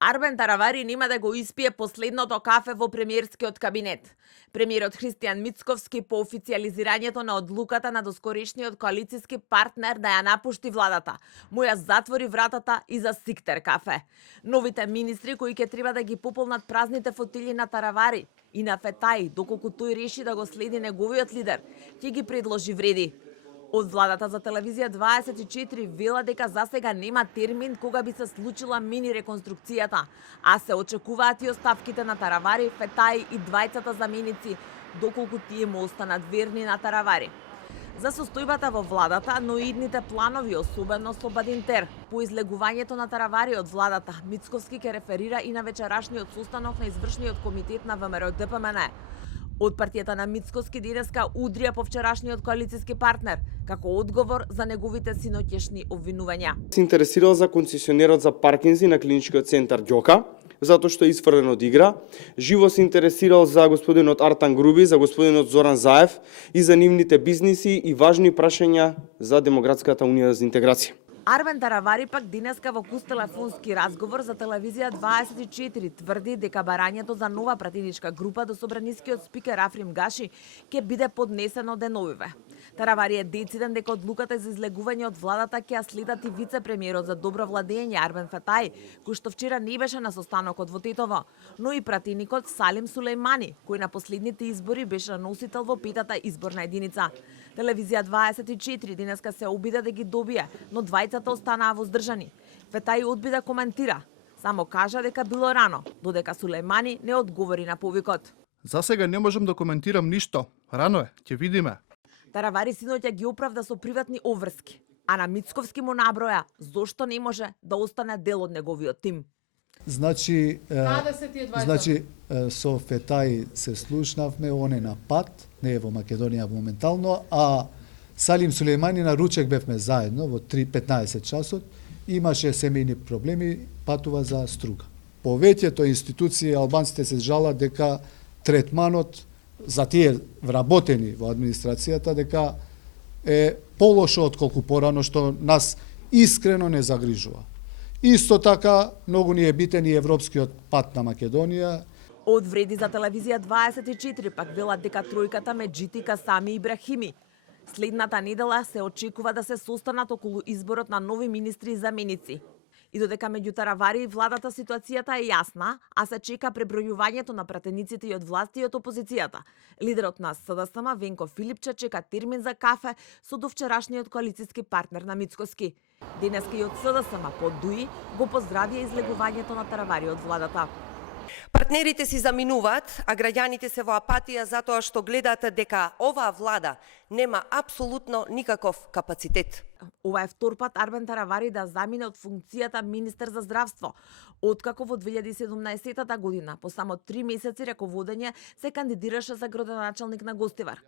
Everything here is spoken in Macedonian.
Арбен Таравари нема да го испие последното кафе во премиерскиот кабинет. Премиерот Христијан Мицковски по официализирањето на одлуката на доскорешниот коалициски партнер да ја напушти владата, му ја затвори вратата и за Сиктер кафе. Новите министри кои ќе треба да ги пополнат празните фотили на Таравари и на Фетај, доколку тој реши да го следи неговиот лидер, ќе ги предложи вреди. Од владата за телевизија 24 вела дека засега нема термин кога би се случила мини реконструкцијата, а се очекуваат и оставките на Таравари, Фетај и двајцата заменици, доколку тие му останат верни на Таравари. За состојбата во владата, но и идните планови, особено со Бадинтер, по излегувањето на Таравари од владата, Мицковски ќе реферира и на вечерашниот состанок на извршниот комитет на ВМРО-ДПМН. Од партијата на Мицковски денеска удрија по вчерашниот коалициски партнер, како одговор за неговите синоќешни обвинувања. Се интересирал за концесионерот за паркинзи на клиничкиот центар Ѓока, затоа што е исфрлен од игра. Живо се интересирал за господинот Артан Груби, за господинот Зоран Заев и за нивните бизниси и важни прашања за Демократската унија за интеграција. Арбен Таравари пак денеска во куст телефонски разговор за телевизија 24 тврди дека барањето за нова пратеничка група до собранискиот спикер Африм Гаши ќе биде поднесено деновиве. Таравари е дециден дека одлуката за излегување од владата ќе ја следат и вице-премиерот за добро владење Арбен Фетај, кој што вчера не беше на состанокот во Тетово, но и пратеникот Салим Сулејмани, кој на последните избори беше носител во петата изборна единица. Телевизија 24 денеска се обида да ги добие, но двајцата останаа воздржани. Фетај одби да коментира, само кажа дека било рано, додека Сулејмани не одговори на повикот. За сега не можам да коментирам ништо. Рано е, ќе видиме. Таравари синоќа ги оправда со приватни обврски, а на Мицковски му наброја зошто не може да остане дел од неговиот тим. Значи, со Фетај се слушнавме, он е на пат, не е во Македонија моментално, а Салим Сулејмани на ручек бевме заедно во 3:15 часот, имаше семејни проблеми, патува за Струга. Повеќето институции албанците се жалат дека третманот за тие вработени во администрацијата дека е полошо отколку порано, што нас искрено не загрижува. Исто така, многу ни е битен и европскиот пат на Македонија. Од вреди за телевизија 24 пак велат дека тројката Меджитика, Сами и Ибрахими следната недела се очекува да се состанат околу изборот на нови министри и заменици. И додека меѓу Таравари и владата ситуацијата е јасна, а се чека пребројувањето на пратениците и од власти и од опозицијата. Лидерот на СДСМ Венко Филипче чека термин за кафе со довчерашниот коалициски партнер на Мицковски. Денеска и од СДСМ по ДУИ го поздравија излегувањето на Таравари од владата. Партнерите си заминуваат, а граѓаните се во апатија затоа што гледаат дека оваа влада нема апсолутно никаков капацитет. Ова е втор пат Арбен Таравари да замине од функцијата министер за здравство, откако во 2017 година, по само 3 месеци раководење, се кандидираше за градоначалник на Гостивар.